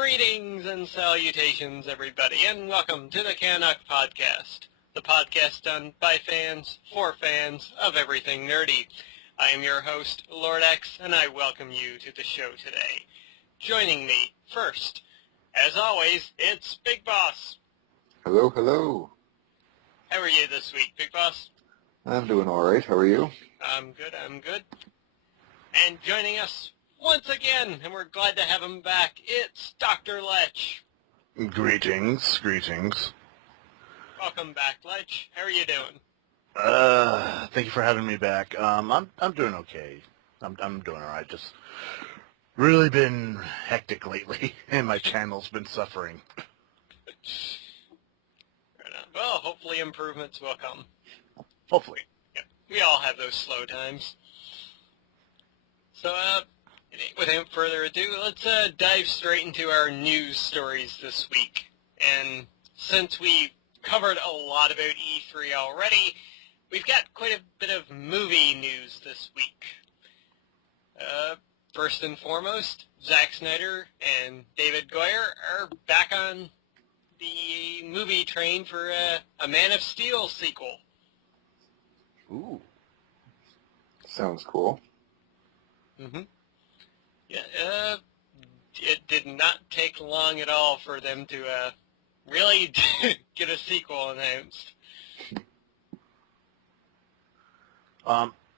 Greetings and salutations, everybody, and welcome to the CanUK podcast, the podcast done by fans, for fans, of everything nerdy. I am your host, Lord X, and I welcome you to the show today. Joining me, first, as always, it's Big Boss. Hello, hello. How are you this week, Big Boss? I'm doing alright, how are you? I'm good. And joining us once again, and we're glad to have him back, it's Dr. Lech. Greetings. Welcome back, Lech. How are you doing? Thank you for having me back. I'm doing okay. I'm doing alright. Just really been hectic lately, and my channel's been suffering. Right on. Well, hopefully improvements will come. Hopefully. Yeah, we all have those slow times. So, without further ado, let's dive straight into our news stories this week. And since we covered a lot about E3 already, we've got quite a bit of movie news this week. First and foremost, Zack Snyder and David Goyer are back on the movie train for a Man of Steel sequel. Ooh. Sounds cool. Mm-hmm. Yeah, it did not take long at all for them to really get a sequel announced.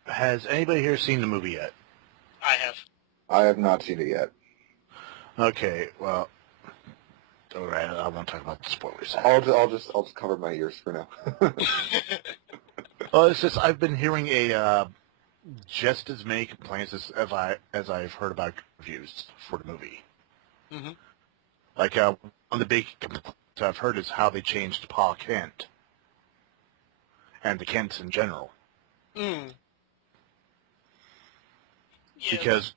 Has anybody here seen the movie yet? I have. I have not seen it yet. Okay, well, alright, I won't talk about the spoilers. I'll just cover my ears for now. Well, it's just I've been hearing just as many complaints as I've heard about reviews for the movie. Mm-hmm. Like one of the big complaints I've heard is how they changed Pa Kent and the Kents in general. Mm. Yeah. Because,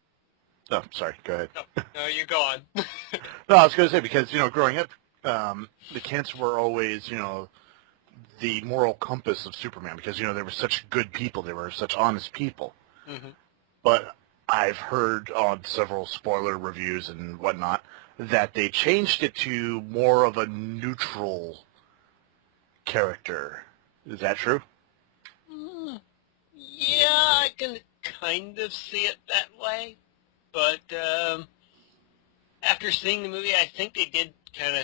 oh, sorry, go ahead. No, you go on. No, I was going to say because growing up, the Kents were always the moral compass of Superman because, they were such good people. They were such honest people. Mm-hmm. But I've heard on several spoiler reviews and whatnot that they changed it to more of a neutral character. Is that true? Yeah, I can kind of see it that way. But after seeing the movie, I think they did kind of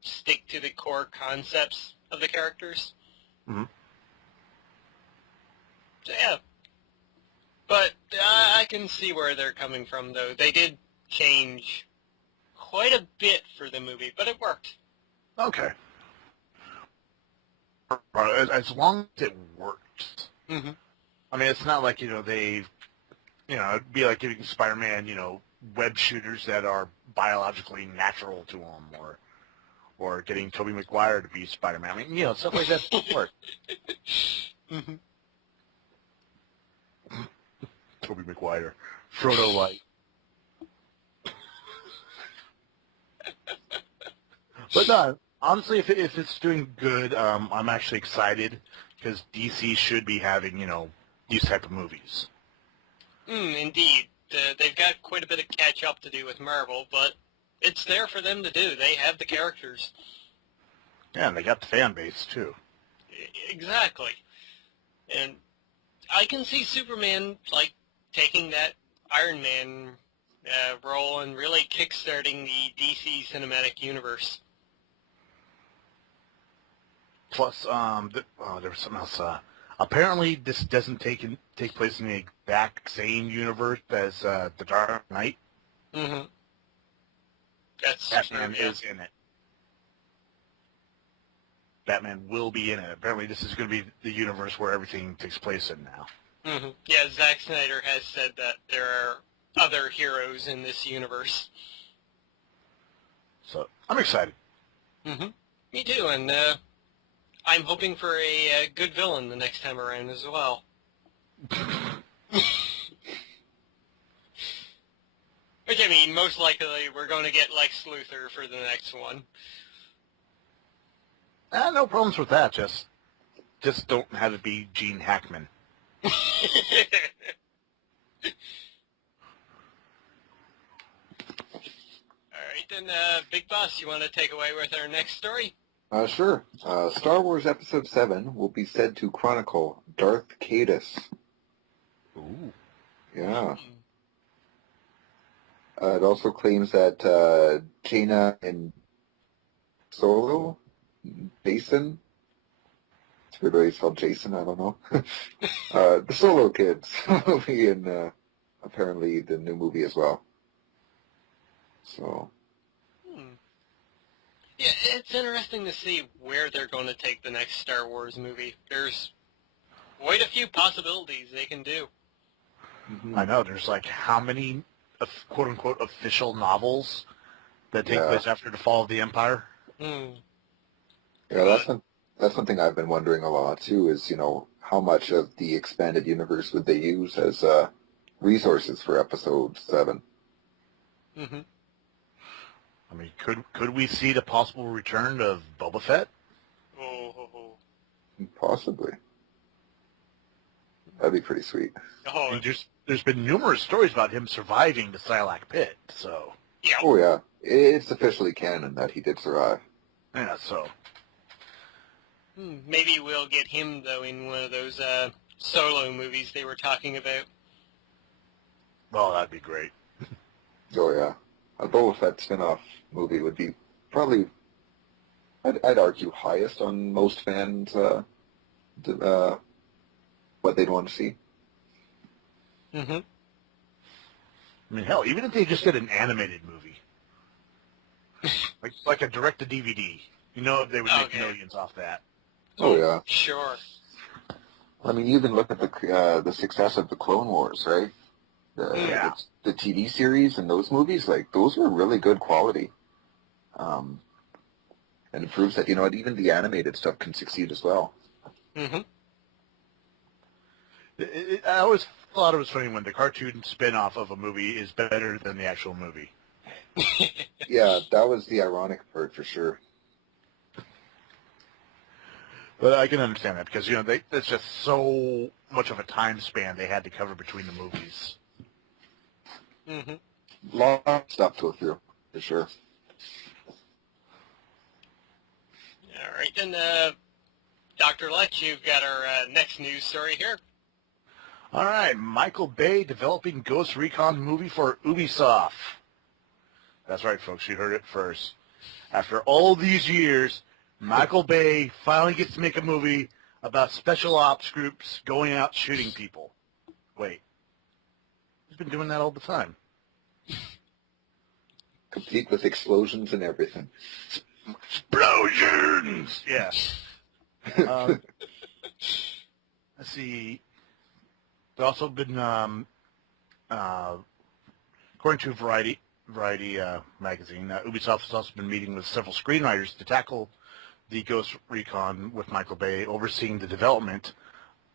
stick to the core concepts of the characters. Mm-hmm. So yeah. But I can see where they're coming from, though. They did change quite a bit for the movie, but it worked. Okay. As long as it worked. Mm-hmm. I mean, it's not like, they, it'd be like giving Spider-Man, web shooters that are biologically natural to him, or getting Tobey Maguire to be Spider-Man. I mean, stuff like that doesn't work. Mm-hmm. Tobey Maguire. Frodo Light. But no, honestly, if it's doing good, I'm actually excited because DC should be having, these type of movies. Indeed. They've got quite a bit of catch-up to do with Marvel, but it's there for them to do. They have the characters. Yeah, and they got the fan base, too. Exactly. And I can see Superman, taking that Iron Man role and really kickstarting the DC cinematic universe. Plus, there was something else. Apparently, this doesn't take place in the exact same universe as The Dark Knight. Mm-hmm. That's Batman true, yeah. is in it. Batman will be in it. Apparently, this is going to be the universe where everything takes place in now. Mm-hmm. Yeah, Zack Snyder has said that there are other heroes in this universe. So, I'm excited. Mm-hmm. Me too, and I'm hoping for a good villain the next time around as well. Which, I mean, most likely we're going to get Lex Luthor for the next one. No problems with that. Just don't have it be Gene Hackman. Alright, then Big Boss, you want to take away with our next story? Sure. Star Wars Episode 7 will be said to chronicle Darth Caedus. Ooh. Yeah. It also claims that Jaina and Solo, Jason, it's weird way it's spelled Jason, I don't know. The Solo kids will be in apparently the new movie as well. So. Yeah, it's interesting to see where they're going to take the next Star Wars movie. There's quite a few possibilities they can do. I know. There's like how many quote-unquote official novels that take place after the fall of the Empire? Yeah, that's something I've been wondering a lot too. Is how much of the expanded universe would they use as resources for Episode 7? I mean, could we see the possible return of Boba Fett? Possibly. That'd be pretty sweet. I mean, there's been numerous stories about him surviving the Sarlacc pit, so... Yeah. Oh, yeah. It's officially canon that he did survive. Yeah, so... Maybe we'll get him, though, in one of those Solo movies they were talking about. Well, that'd be great. Oh, yeah. A Boba Fett spin-off movie would be probably, I'd argue, highest on most fans' what they'd want to see. I mean, hell, even if they just did an animated movie, like a direct-to-DVD, they would make millions off that. Oh, yeah. Sure. I mean, you even look at the success of the Clone Wars, right? The TV series and those movies, those were really good quality. And it proves that, even the animated stuff can succeed as well. I always thought it was funny when the cartoon spin-off of a movie is better than the actual movie. Yeah, that was the ironic part for sure. But I can understand that because, it's just so much of a time span they had to cover between the movies. Long stuff to go through, for sure. All right, then, Dr. Lech, you've got our next news story here. All right, Michael Bay developing Ghost Recon movie for Ubisoft. That's right, folks, you heard it first. After all these years, Michael Bay finally gets to make a movie about special ops groups going out shooting people. Wait, he's been doing that all the time. Complete with explosions and everything. Explosions! Yeah. Let's see. There's also been, according to Variety magazine, Ubisoft has also been meeting with several screenwriters to tackle the Ghost Recon with Michael Bay, overseeing the development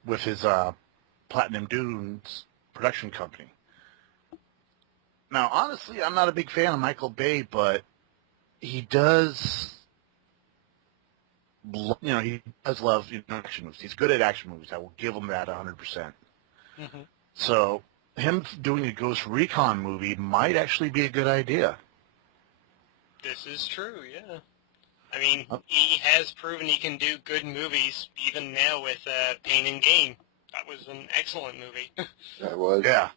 with his Platinum Dunes production company. Now, honestly, I'm not a big fan of Michael Bay, but he does, he does love action movies. He's good at action movies. I will give him that 100%. So him doing a Ghost Recon movie might actually be a good idea. This is true, yeah. I mean, he has proven he can do good movies, even now with Pain and Gain. That was an excellent movie. That was. Yeah.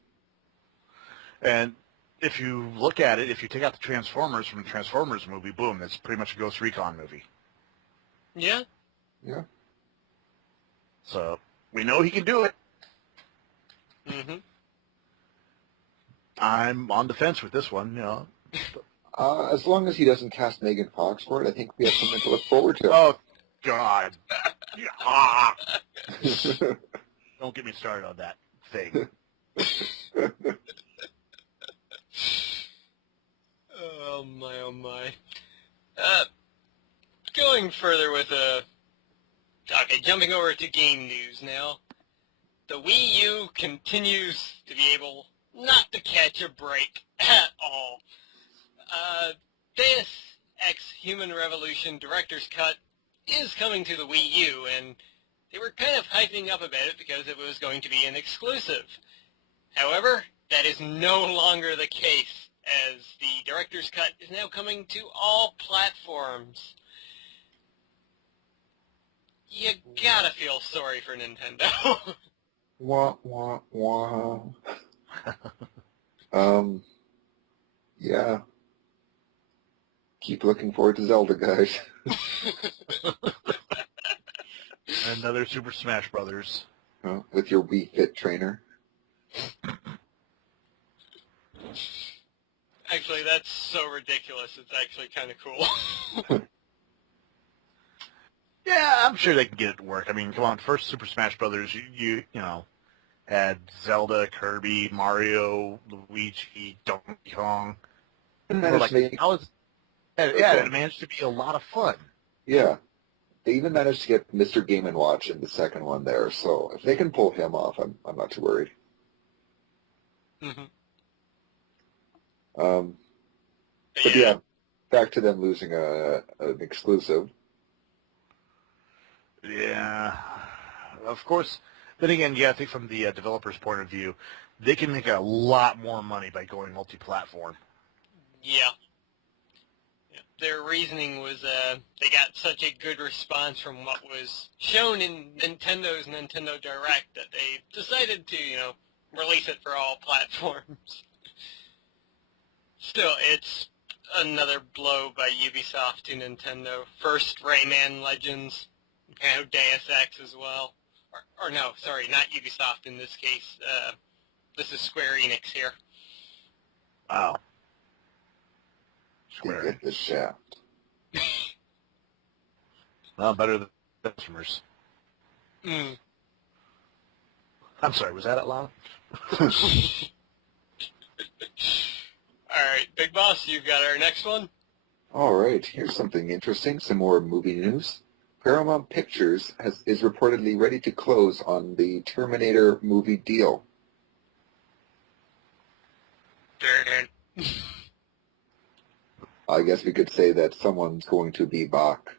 And if you look at it, if you take out the Transformers from the Transformers movie, boom, that's pretty much a Ghost Recon movie. Yeah. Yeah. So we know he can do it. I'm on the fence with this one, As long as he doesn't cast Megan Fox for it, I think we have something to look forward to. Oh, God. Don't get me started on that thing. Oh, my, oh, my. Going further with okay, jumping over to game news now. The Wii U continues to be able not to catch a break at all. Deus Ex Human Revolution Director's Cut is coming to the Wii U, and they were kind of hyping up about it because it was going to be an exclusive. However, that is no longer the case, as the director's cut is now coming to all platforms. You gotta feel sorry for Nintendo. Wah, wah, wah. Yeah. Keep looking forward to Zelda, guys. Another Super Smash Brothers. With your Wii Fit trainer. Actually, that's so ridiculous. It's actually kind of cool. Yeah, I'm sure they can get it to work. I mean, come on, first Super Smash Brothers, you know, had Zelda, Kirby, Mario, Luigi, Donkey Kong. And We're like, managed to make, yeah, it managed to be a lot of fun. yeah. They even managed to get Mr. Game & Watch in the second one there, so if they can pull him off, I'm not too worried. Mm-hmm. But yeah, back to them losing an exclusive. Yeah, of course. Then again, yeah, I think from the developer's point of view, they can make a lot more money by going multi-platform. Yeah. Their reasoning was they got such a good response from what was shown in Nintendo's Nintendo Direct that they decided to, release it for all platforms. Still, it's another blow by Ubisoft to Nintendo. First Rayman Legends, Deus Ex as well. Or no, sorry, not Ubisoft in this case. This is Square Enix here. Wow. They Square. get the shaft. Well, better than customers. Mm. I'm sorry, was that out loud? Alright, Big Boss, you've got our next one? All right, here's something interesting, some more movie news. Paramount Pictures is reportedly ready to close on the Terminator movie deal. I guess we could say that someone's going to be Bach.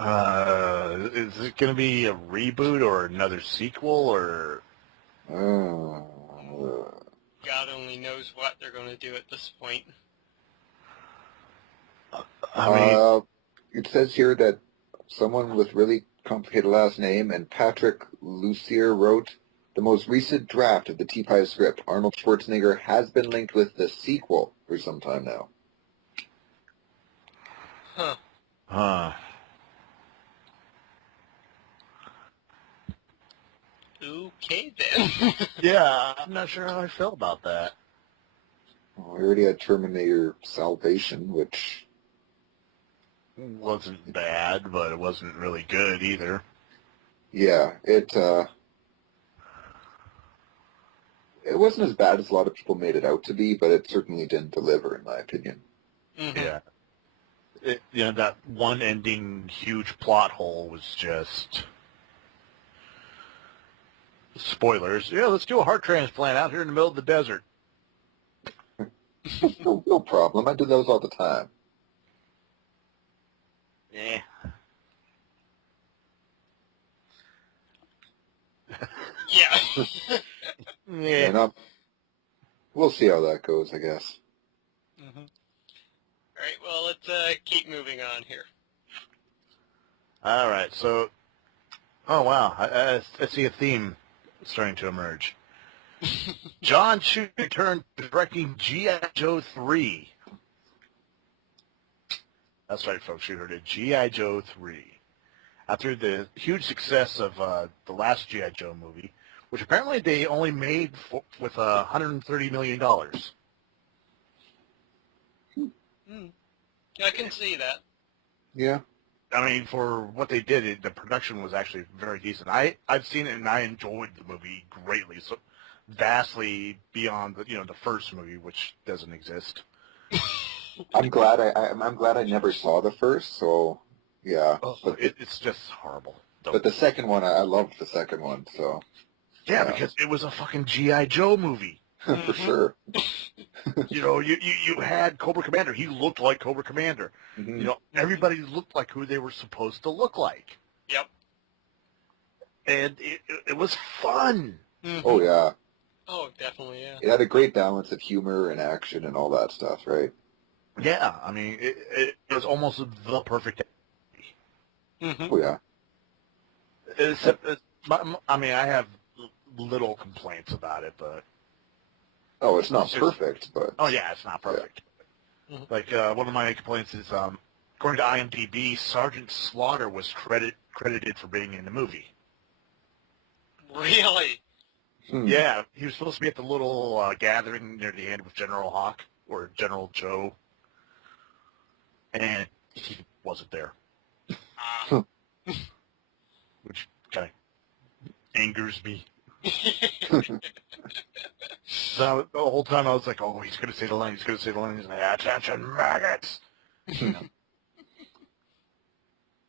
Is it going to be a reboot or another sequel or? God only knows what they're going to do at this point. I mean, it says here that someone with really complicated last name and Patrick Lussier wrote the most recent draft of the T5 script. Arnold Schwarzenegger has been linked with the sequel for some time now. Huh. Okay, then. Yeah, I'm not sure how I feel about that. Well, we already had Terminator Salvation, which Wasn't bad, but it wasn't really good either. yeah, it wasn't as bad as a lot of people made it out to be, but it certainly didn't deliver, in my opinion. Mm-hmm. Yeah. That one ending huge plot hole was just... Spoilers. Yeah, let's do a heart transplant out here in the middle of the desert. No problem. I do those all the time. Yeah. Yeah. Yeah. And we'll see how that goes, I guess. Mm-hmm. All right, well, let's keep moving on here. All right, so... Oh, wow. I see a theme starting to emerge. John Chu returned to directing G.I. Joe 3. That's right, folks. You heard it. G.I. Joe 3. After the huge success of the last G.I. Joe movie, which apparently they only made with $130 million. I can see that. Yeah. I mean, for what they did, the production was actually very decent. I've seen it and I enjoyed the movie greatly, so vastly beyond the first movie, which doesn't exist. I'm glad I never saw the first, so yeah. Oh, but it's just horrible. But the second one, I loved the second one, so yeah, because it was a fucking G.I. Joe movie. for sure. You had Cobra Commander. He looked like Cobra Commander. Mm-hmm. Everybody looked like who they were supposed to look like. Yep. And it was fun. Oh, yeah. Oh, definitely, yeah. It had a great balance of humor and action and all that stuff, right? Yeah, I mean, it was almost the perfect. Mm-hmm. Oh, yeah. I mean, I have little complaints about it, but Oh, it's not it's just, perfect, but oh yeah, it's not yeah. perfect. Mhm. Like one of my complaints is, according to IMDb, Sergeant Slaughter was credited for being in the movie. Really? Yeah, he was supposed to be at the little gathering near the end with General Hawk or General Joe, and he wasn't there, Ah. which kind of angers me. So the whole time I was like, "Oh, he's going to say the line. He's going to say the line." He's like, "Attention, maggots." You know,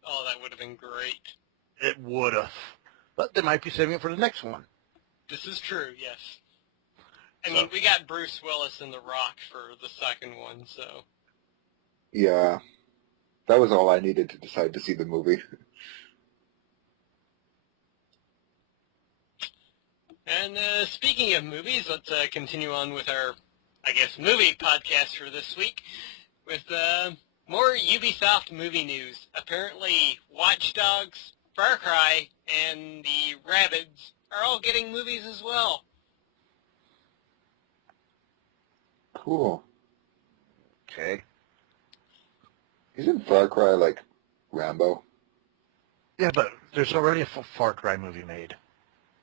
Oh, that would have been great. it would have, but they might be saving it for the next one. This is true, yes. I So- mean, we got Bruce Willis in The Rock for the second one, so... Yeah. That was all I needed to decide to see the movie. And speaking of movies, let's continue on with our, I guess, movie podcast for this week with more Ubisoft movie news. Apparently, Watch Dogs, Far Cry, and the Rabbids are all getting movies as well. Cool. Okay. Isn't Far Cry like Rambo? Yeah, but there's already a Far Cry movie made.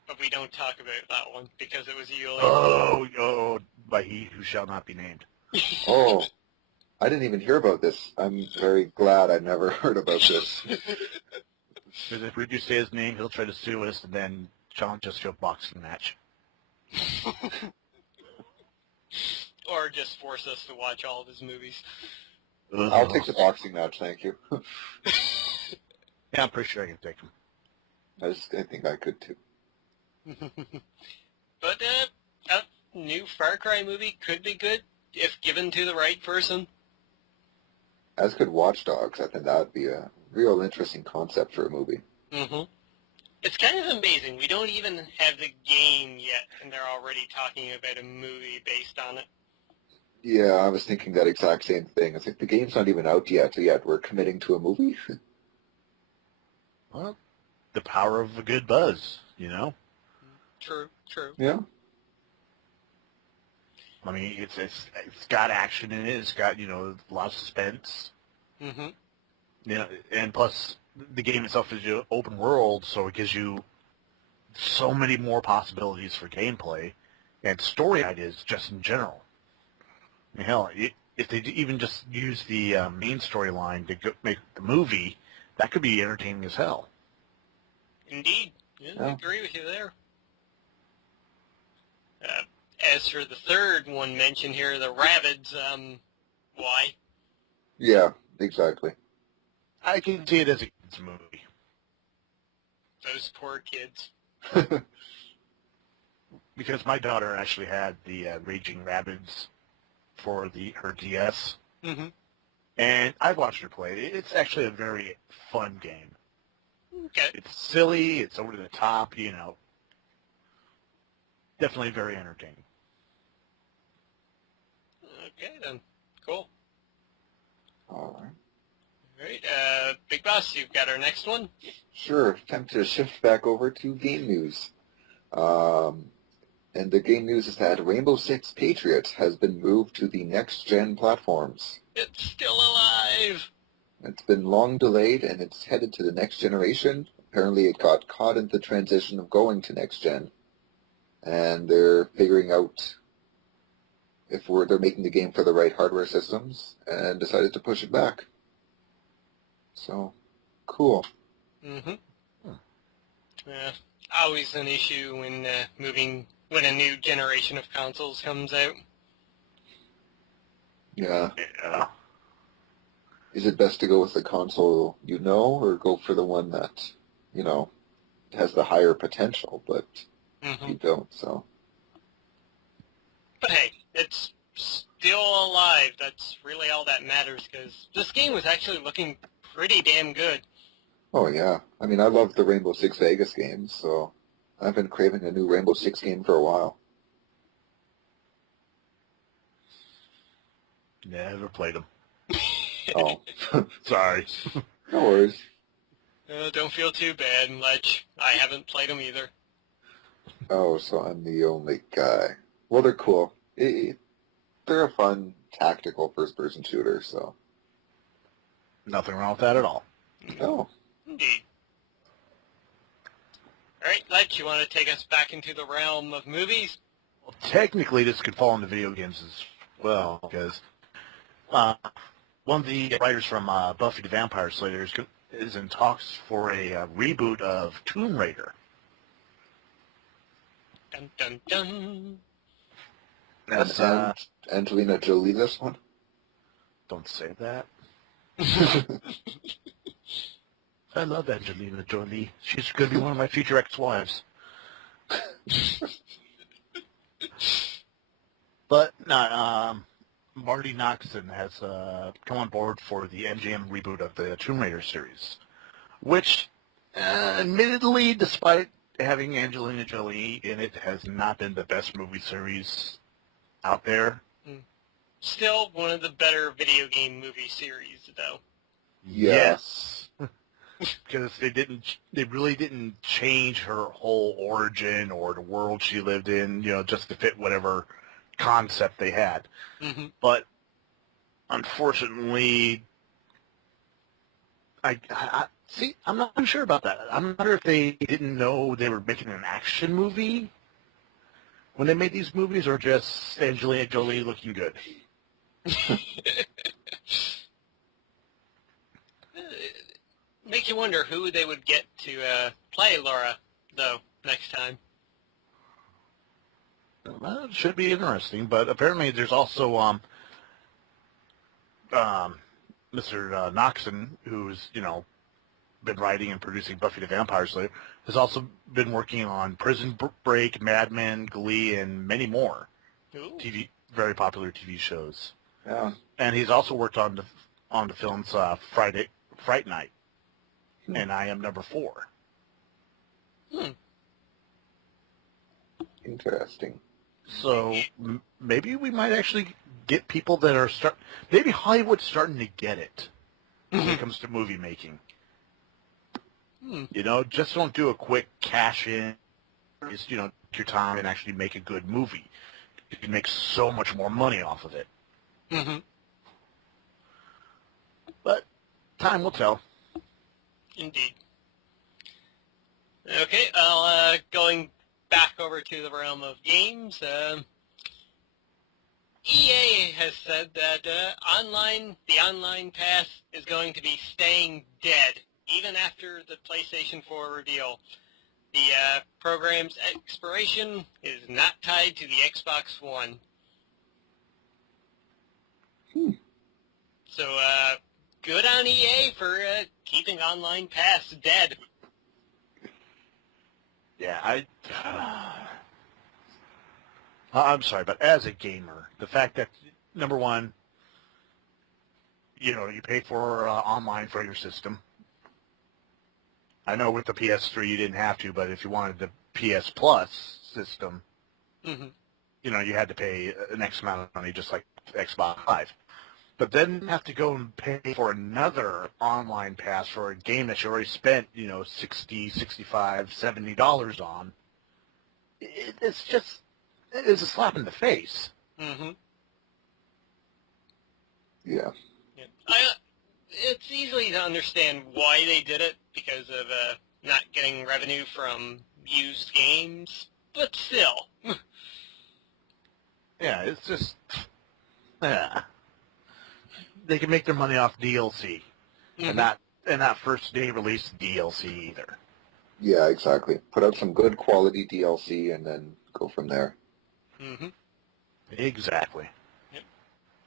But we don't talk about that one because it was illegal. Oh, by he who shall not be named. Oh, I didn't even hear about this. I'm very glad I never heard about this. Because if we do say his name, he'll try to sue us and then challenge us to a boxing match. Or just force us to watch all of his movies. I'll take the boxing match, thank you. Yeah, I'm pretty sure I can take him. I think I could too. But a new Far Cry movie could be good if given to the right person. As could Watch Dogs. I think that would be a real interesting concept for a movie. Mm-hmm. It's kind of amazing. We don't even have the game yet, and they're already talking about a movie based on it. Yeah, I was thinking that exact same thing. It's like the game's not even out yet we're committing to a movie? Well, the power of a good buzz, you know? True. Yeah. I mean, it's got action in it. It's got, a lot of suspense. Mm-hmm. And plus, the game itself is open world, so it gives you so many more possibilities for gameplay and story ideas just in general. I mean, hell, if they even just use the main storyline to make the movie, that could be entertaining as hell. Indeed. Yeah, I Yeah. agree with you there. As for the third one mentioned here, the Rabbids, why? Yeah, exactly. I can see it as a kids movie. Those poor kids. Because my daughter actually had the Raging Rabbids for her DS, Mm-hmm. and I've watched her play it. It's actually a very fun game. Okay. It's silly, it's over the top, definitely very entertaining. Okay, then. Cool. All right. All right, Big Boss, you've got our next one? Sure. Time to shift back over to game news. And the game news is that Rainbow Six Patriot has been moved to the next-gen platforms. It's still alive! It's been long delayed, and it's headed to the next generation. Apparently it got caught in the transition of going to next-gen. And they're figuring out if they're making the game for the right hardware systems, and decided to push it back. So, cool. Mm-hmm. Always an issue when when a new generation of consoles comes out. Yeah. Yeah. Is it best to go with the console you know, or go for the one that, has the higher potential, but Mm-hmm. you don't, so. But hey, it's still alive. That's really all that matters, because this game was actually looking pretty damn good. Oh, yeah. I mean, I love the Rainbow Six Vegas games, so I've been craving a new Rainbow Six game for a while. Never played them. Oh, Sorry. no worries. Don't feel too bad, Lech. I haven't played them either. Oh, so I'm the only guy. Well, they're cool. They're a fun, tactical first-person shooter, so... Nothing wrong with that at all. Oh, Indeed. Alright, Lech, you want to take us back into the realm of movies? Well, technically, this could fall into video games as well, because one of the writers from Buffy the Vampire Slayer is in talks for a reboot of Tomb Raider. Dun dun dun. and Angelina Jolie this one? Don't say that. I love Angelina Jolie. She's going to be one of my future ex-wives. But Marty Noxon has come on board for the MGM reboot of the Tomb Raider series, which, admittedly, despite having Angelina Jolie in it, has not been the best movie series out there. Still one of the better video game movie series, though. Yeah. Yes. Because they really didn't change her whole origin or the world she lived in, just to fit whatever concept they had. Mm-hmm. But unfortunately, I see. I'm not sure about that. I'm not sure if they didn't know they were making an action movie when they made these movies, or just Angelina Jolie looking good. Makes you wonder who they would get to play Laura, though, next time. Well, it should be interesting, but apparently there's also Mr. Noxon, who's, been writing and producing Buffy the Vampire Slayer, has also been working on Prison Break, Mad Men, Glee, and many more very popular TV shows. Yeah. And he's also worked on the films Fright Night, and I Am Number 4. Interesting. So maybe we might actually get people that are maybe Hollywood's starting to get it when it comes to movie making. Just don't do a quick cash in. Just, take your time and actually make a good movie. You can make so much more money off of it. Mm-hmm. But time will tell. Indeed. Okay, going back over to the realm of games, EA has said that the online pass is going to be staying dead, even after the PlayStation 4 reveal. The program's expiration is not tied to the Xbox One. So, good on EA for keeping Online Pass dead. Yeah, I'm sorry, but as a gamer, the fact that, number one, you pay for online for your system. I know with the PS3 you didn't have to, but if you wanted the PS Plus system, you had to pay an X amount of money, just like Xbox Live. But then you have to go and pay for another online pass for a game that you already spent, $60, $65, $70 on. It's a slap in the face. Mm-hmm. Yeah. It's easy to understand why they did it, because of not getting revenue from used games, but still. Yeah, it's just... They can make their money off DLC, and not first day release DLC either. Yeah, exactly. Put out some good quality DLC and then go from there. Mm-hmm. Exactly. Yep.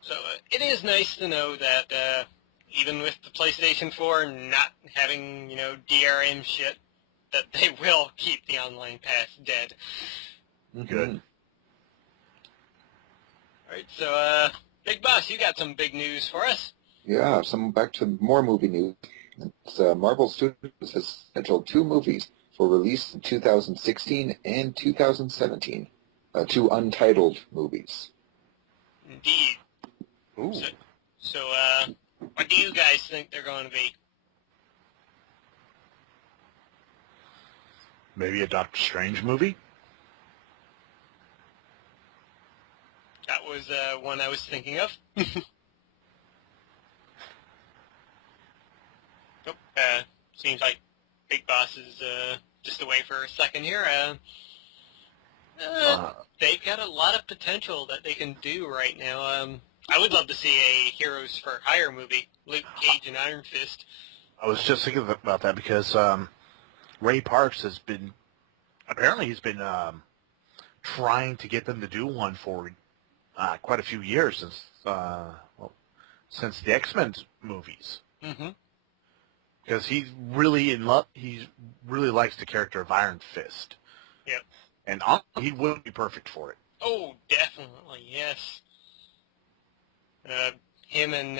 So it is nice to know that even with the PlayStation 4 not having, DRM shit, that they will keep the online pass dead. Good. Alright, so, Big Boss, you got some big news for us. Yeah, back to more movie news. It's, Marvel Studios has scheduled 2 movies for release in 2016 and 2017. 2 untitled movies. Indeed. Ooh. So, what do you guys think they're going to be? Maybe a Doctor Strange movie? That was one I was thinking of. Oh, seems like Big Boss is just away for a second here. They've got a lot of potential that they can do right now. I would love to see a Heroes for Hire movie, Luke Cage and Iron Fist. I was just thinking about that because Ray Parks has been, apparently he's been trying to get them to do one for quite a few years since the X-Men movies. Mm-hmm. Because he's really in love. He really likes the character of Iron Fist. Yep. And he would be perfect for it. Oh, definitely, yes. Him and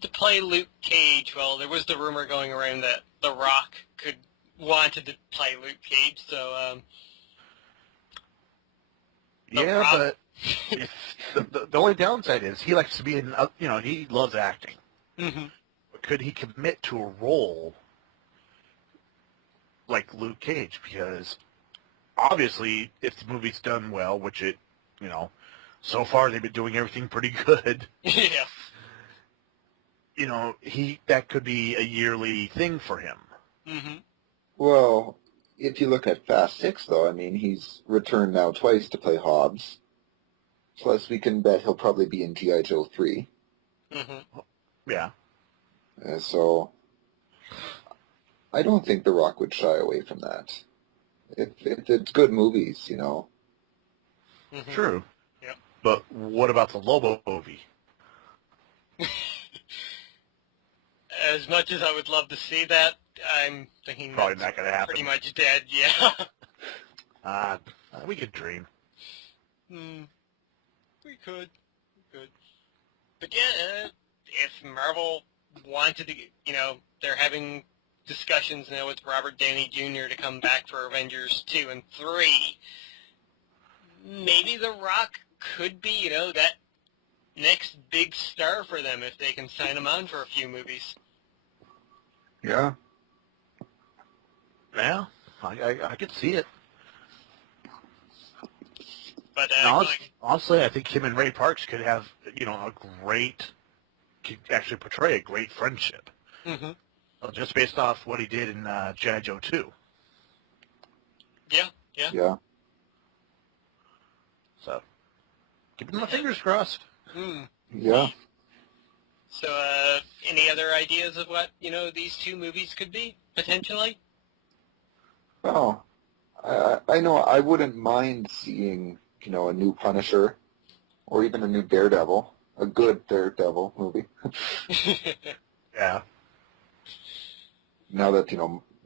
to play Luke Cage. Well, there was the rumor going around that The Rock wanted to play Luke Cage, so yeah, Rock... but the only downside is he likes to be in. He loves acting. Mm-hmm. But could he commit to a role like Luke Cage? Because obviously, if the movie's done well, which it, so far they've been doing everything pretty good. Yeah. That could be a yearly thing for him. Mm-hmm. Well, if you look at Fast 6, though, I mean, he's returned now twice to play Hobbs. Plus, we can bet he'll probably be in G.I. Joe 3. Mm-hmm. Yeah. So, I don't think The Rock would shy away from that. If it's good movies, Mm-hmm. True. Yep. But what about the Lobo movie? As much as I would love to see that, I'm thinking Probably that's not going to happen. pretty much dead, yeah. We could dream. We could. But yeah, if Marvel wanted to, they're having discussions now with Robert Downey Jr. to come back for Avengers 2 and 3. Maybe The Rock could be, that next big star for them if they can sign him on for a few movies. Yeah. Yeah, I could see it. But honestly, I think him and Ray Parks could have, could actually portray a great friendship. Mm-hmm. Just based off what he did in G.I. Joe 2. Yeah. So, keeping my fingers crossed. Yeah. So, any other ideas of what, these two movies could be, potentially? Oh, I know I wouldn't mind seeing, a new Punisher or even a new Daredevil, a good Daredevil movie. Yeah. Now that,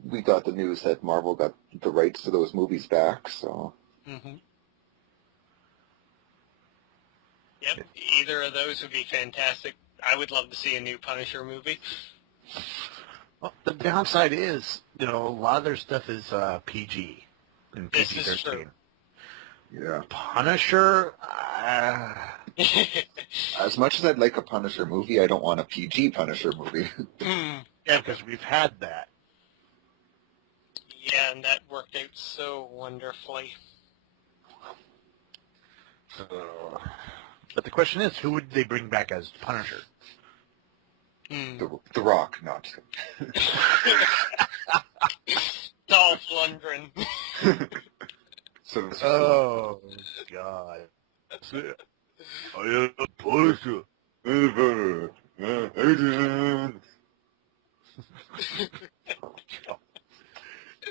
we got the news that Marvel got the rights to those movies back, so... Mm-hmm. Yep, either of those would be fantastic. I would love to see a new Punisher movie. Well, the downside is, a lot of their stuff is PG and This PG-13. is true. Yeah. Punisher, As much as I'd like a Punisher movie, I don't want a PG Punisher movie. yeah, because we've had that. Yeah, and that worked out so wonderfully. But the question is, who would they bring back as Punisher? The Rock, not. Dolph Lundgren. Oh, God. I am Punisher.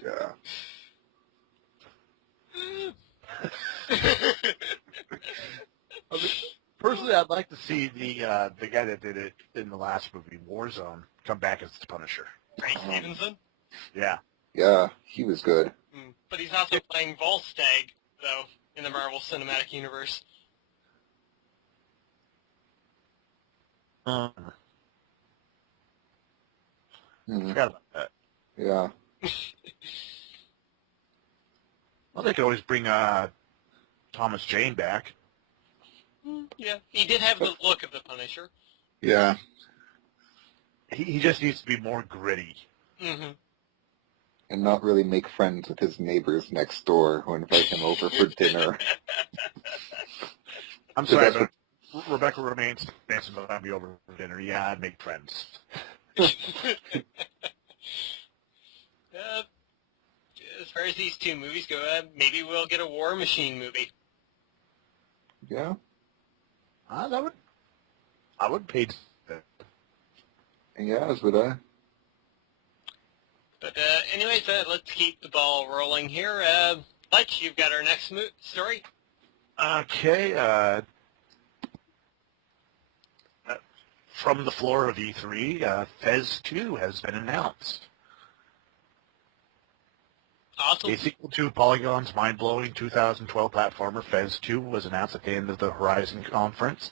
Yeah. Personally, I'd like to see the guy that did it in the last movie, Warzone, come back as the Punisher. Ray Stevenson. Yeah. Yeah, he was good. But he's also playing Volstagg, though, in the Marvel Cinematic Universe. Mhm. Forgot about that. Yeah. Well, they could always bring Thomas Jane back. Yeah, he did have the look of the Punisher. Yeah. He just needs to be more gritty. Mm-hmm. And not really make friends with his neighbors next door who invite him over for dinner. I'm So sorry, that's but Rebecca remains dancing to me over for dinner. Yeah, I'd make friends. As far as these two movies go, maybe we'll get a War Machine movie. Yeah. I would pay that. Yeah, as would I. But anyways, let's keep the ball rolling here. Lech, you've got our next story. Okay, from the floor of E3, Fez 2 has been announced. Awesome. A sequel to Polygon's mind-blowing 2012 platformer Fez 2 was announced at the end of the Horizon conference,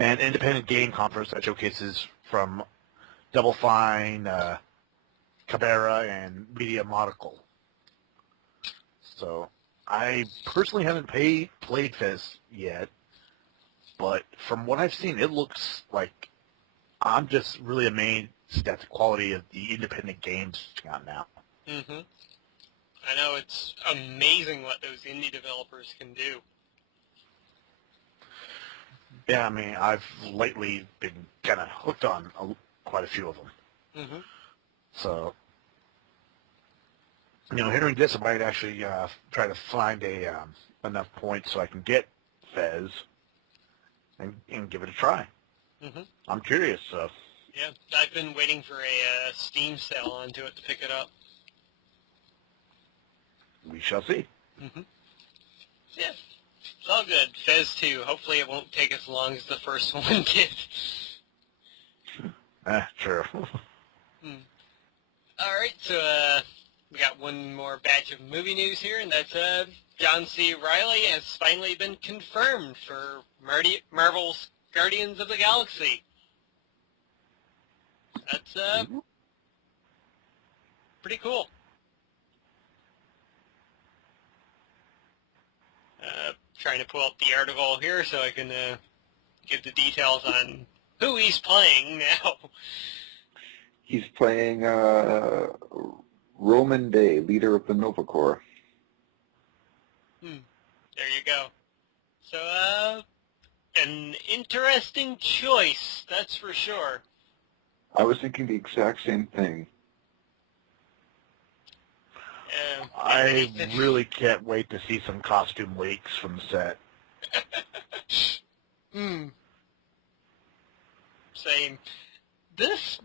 an independent game conference that showcases from Double Fine, Cabrera, and Media Monocle. So, I personally haven't played Fez yet, but from what I've seen, it looks like I'm just really amazed at the quality of the independent games we got now. Mm-hmm. I know, it's amazing what those indie developers can do. Yeah, I mean, I've lately been kind of hooked on quite a few of them. Mm-hmm. So, hearing this, I might actually try to find enough points so I can get Fez and give it a try. Mm-hmm. I'm curious. So. Yeah, I've been waiting for a Steam sale onto it to pick it up. We shall see. Mm-hmm. Yeah, it's all good. Fez 2. Hopefully it won't take as long as the first one did. Sure. Alright, so we got one more batch of movie news here, and that's John C. Reilly has finally been confirmed for Marvel's Guardians of the Galaxy. That's pretty cool. Trying to pull up the article here so I can give the details on who he's playing now. He's playing Roman Day, leader of the Nova Corps. There you go. So, an interesting choice, that's for sure. I was thinking the exact same thing. I really can't wait to see some costume leaks from the set. Same. This,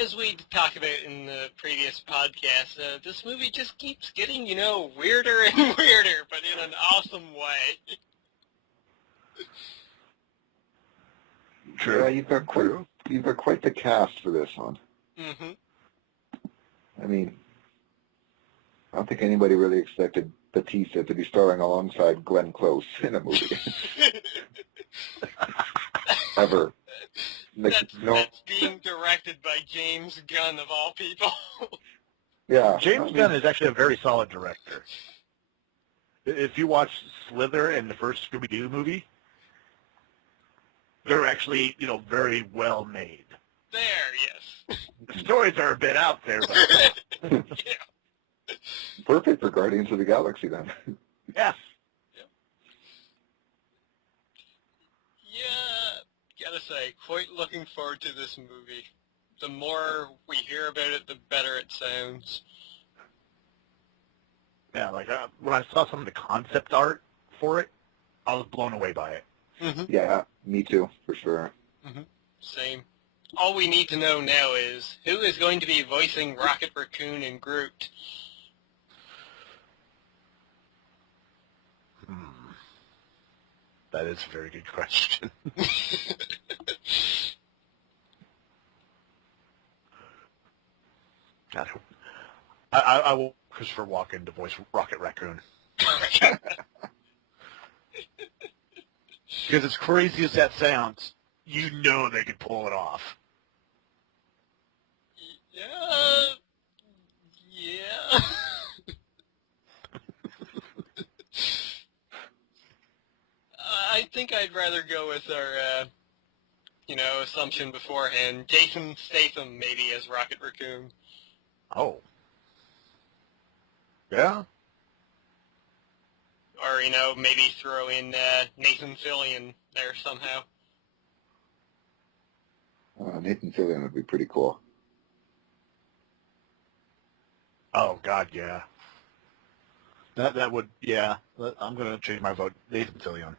as we talked about in the previous podcast, this movie just keeps getting, weirder and weirder, but in an awesome way. True. Yeah, you've got quite the cast for this one. Mm-hmm. I mean, I don't think anybody really expected Batista to be starring alongside Glenn Close in a movie. Ever. That's being directed by James Gunn, of all people. Yeah. James Gunn is actually a very solid director. If you watch Slither and the first Scooby-Doo movie, they're actually, very well made. There, yes. The stories are a bit out there, but... Yeah. Perfect for Guardians of the Galaxy, then. Yes. Yeah, gotta say, quite looking forward to this movie. The more we hear about it, the better it sounds. Yeah, like, when I saw some of the concept art for it, I was blown away by it. Mm-hmm. Yeah, me too, for sure. Mm-hmm. Same. All we need to know now is who is going to be voicing Rocket Raccoon and Groot. That is a very good question. I will Christopher Walken to voice Rocket Raccoon. Because as crazy as that sounds, you know they could pull it off. Yeah. I think I'd rather go with our, assumption beforehand. Jason Statham, maybe, as Rocket Raccoon. Oh. Yeah? Or, maybe throw in Nathan Fillion there somehow. Nathan Fillion would be pretty cool. Oh, God, yeah. That would, yeah. I'm going to change my vote. Nathan Fillion.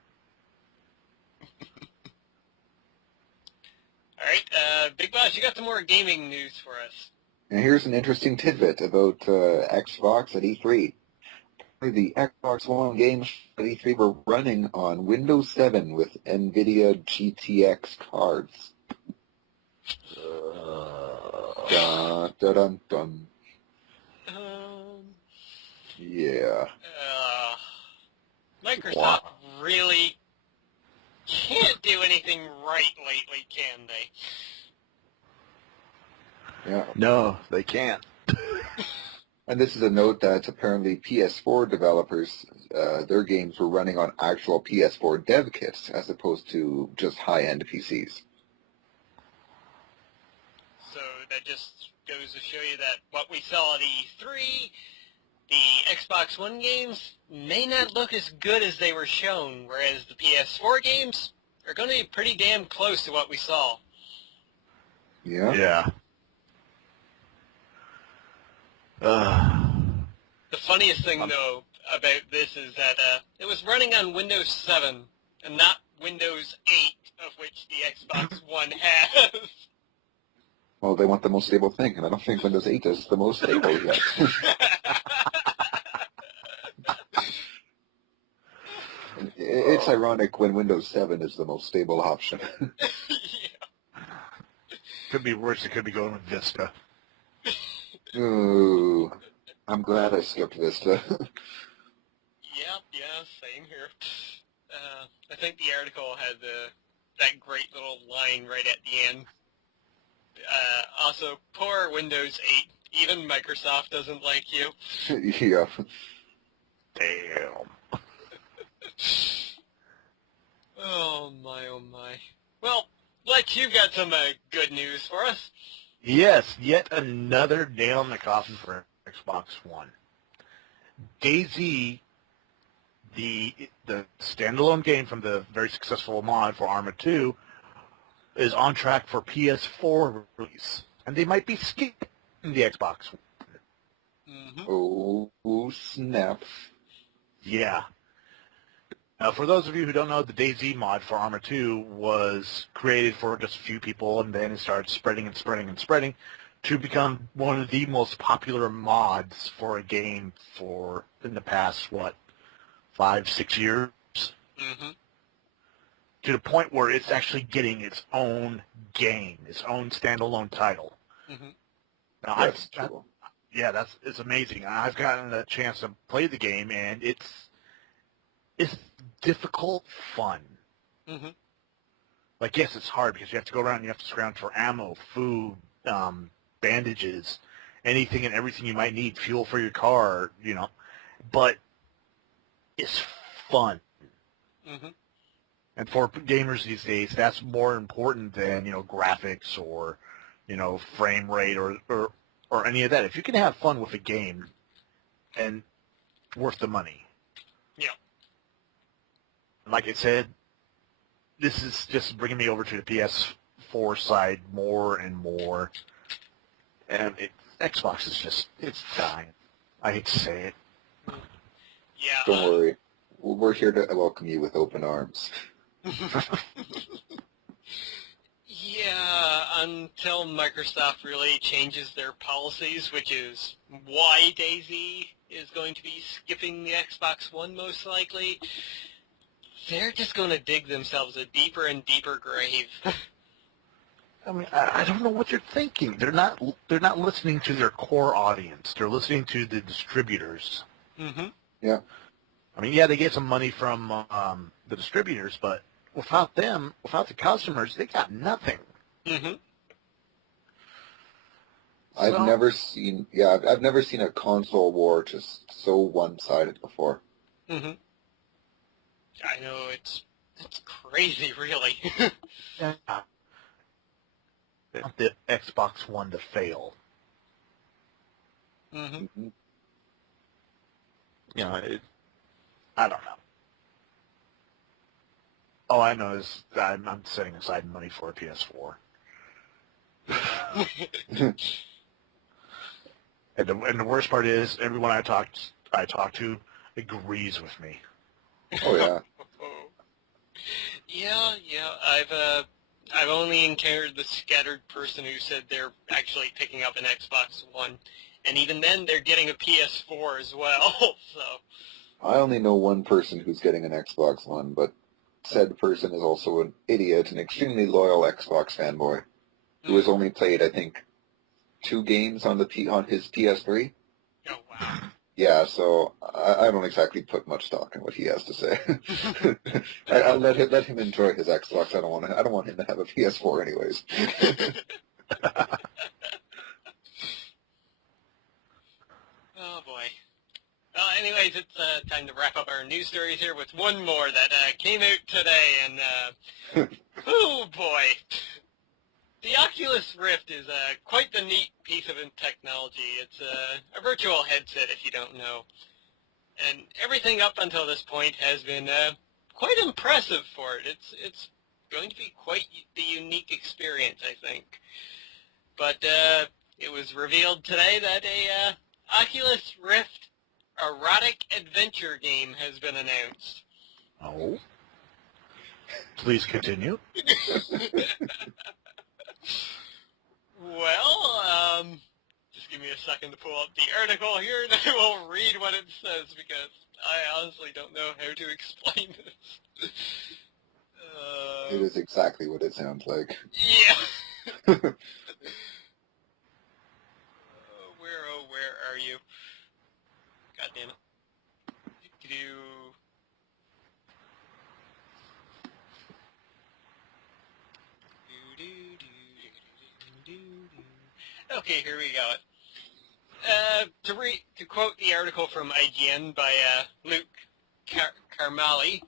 All right, Big Boss, you got some more gaming news for us. And here's an interesting tidbit about Xbox at E3. The Xbox One games at E3 were running on Windows 7 with NVIDIA GTX cards. Dun, dun, dun, dun. Yeah. Microsoft really can't do anything right lately, can they? Yeah. No, they can't. And this is a note that apparently PS4 developers, their games were running on actual PS4 dev kits as opposed to just high-end PCs. So that just goes to show you that what we saw at E3, the Xbox One games may not look as good as they were shown, whereas the PS4 games are going to be pretty damn close to what we saw. Yeah? Yeah. The funniest thing, though, about this is that it was running on Windows 7 and not Windows 8, of which the Xbox One has. Well, they want the most stable thing, and I don't think Windows 8 is the most stable yet. It's ironic when Windows 7 is the most stable option. Yeah. Could be worse. It could be going with Vista. Ooh, I'm glad I skipped Vista. Yeah, same here. I think the article had that great little line right at the end. Also, poor Windows 8. Even Microsoft doesn't like you. Yeah. Damn. Oh my. Well, Lech, you've got some good news for us. Yes, yet another nail in the coffin for Xbox One. DayZ, the standalone game from the very successful mod for Arma 2, is on track for PS4 release, and they might be skipping the Xbox One. Oh, snap. Yeah. Now, for those of you who don't know, the DayZ mod for Arma 2 was created for just a few people, and then it started spreading to become one of the most popular mods for a game in the past, 5-6 years? Mm-hmm. To the point where it's actually getting its own game, its own standalone title. Mm-hmm. Now, That's cool. it's amazing. I've gotten a chance to play the game, and it's difficult fun. Mm-hmm. Like, yes, it's hard because you have to go around and you have to scrounge for ammo, food, bandages, anything and everything you might need, fuel for your car, but it's fun. Mm-hmm. And for gamers these days, that's more important than, graphics or, frame rate or any of that. If you can have fun with a game, and worth the money. Yeah. Like I said, this is just bringing me over to the PS4 side more and more. And Xbox is just, it's dying. I hate to say it. Yeah. Don't worry. We're here to welcome you with open arms. Yeah, until Microsoft really changes their policies, which is why DayZ is going to be skipping the Xbox One most likely, they're just going to dig themselves a deeper and deeper grave. I mean, I don't know what you're thinking. They're not listening to their core audience. They're listening to the distributors. Mm-hmm. Yeah. I mean, yeah, they get some money from the distributors, but without them, without the customers, they got nothing. Mm-hmm. I've never seen a console war just so one-sided before. Mm-hmm. I know, it's That's crazy, really. Yeah. They want the Xbox One to fail. Hmm. Mhm. You know, I don't know. All I know is that I'm setting aside money for a PS4. And the worst part is, everyone I talk to agrees with me. Oh yeah. Yeah. I've only encountered the scattered person who said they're actually picking up an Xbox One, and even then they're getting a PS4 as well. So. I only know one person who's getting an Xbox One, but said person is also an idiot, an extremely loyal Xbox fanboy, who has only played, I think, 2 games on on his PS3. Oh wow. Yeah, so I don't exactly put much stock in what he has to say. I'll let him enjoy his Xbox. I don't want him to have a PS4 anyways. Oh boy. Well, anyways, it's time to wrap up our news stories here with one more that came out today, and oh boy. The Oculus Rift is quite the neat piece of technology. It's a virtual headset, if you don't know. And everything up until this point has been quite impressive for it. It's going to be quite the unique experience, I think. But it was revealed today that a Oculus Rift erotic adventure game has been announced. Oh. Please continue. Well, just give me a second to pull up the article here, and I will read what it says, because I honestly don't know how to explain this. It is exactly what it sounds like. Yeah. Where are you? God damn it. Okay, here we go. To quote the article from IGN by Luke Carmali,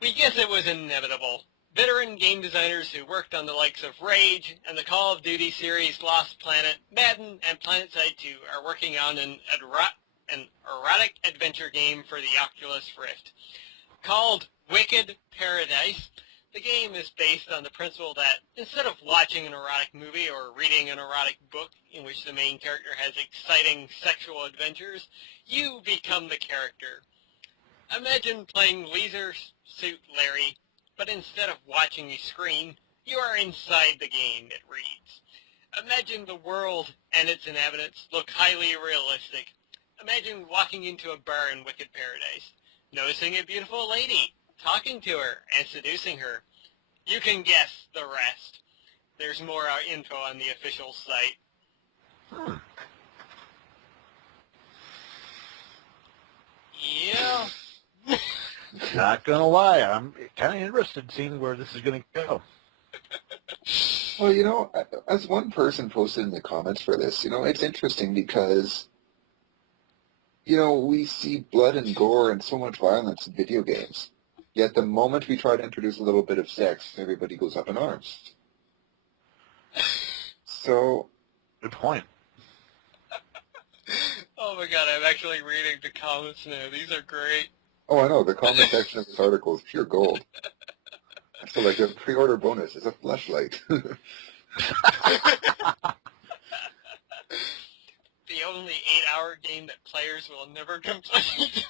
we guess it was inevitable. Veteran game designers who worked on the likes of Rage and the Call of Duty series Lost Planet, Madden, and PlanetSide 2 are working on an erotic adventure game for the Oculus Rift. Called Wicked Paradise, the game is based on the principle that instead of watching an erotic movie or reading an erotic book in which the main character has exciting sexual adventures, you become the character. Imagine playing Leisure Suit Larry, but instead of watching a screen, you are inside the game, it reads. Imagine the world and its inhabitants look highly realistic. Imagine walking into a bar in Wicked Paradise, noticing a beautiful lady, talking to her, and seducing her. You can guess the rest. There's more info on the official site. Yeah. Not gonna lie, I'm kind of interested in seeing where this is gonna go. Well, as one person posted in the comments for this, it's interesting because, we see blood and gore and so much violence in video games. Yet the moment we try to introduce a little bit of sex, everybody goes up in arms. So... Good point. Oh my god, I'm actually reading the comments now. These are great. Oh, I know. The comment section of this article is pure gold. So, like, the pre-order bonus is a fleshlight. The only 8-hour game that players will never complete.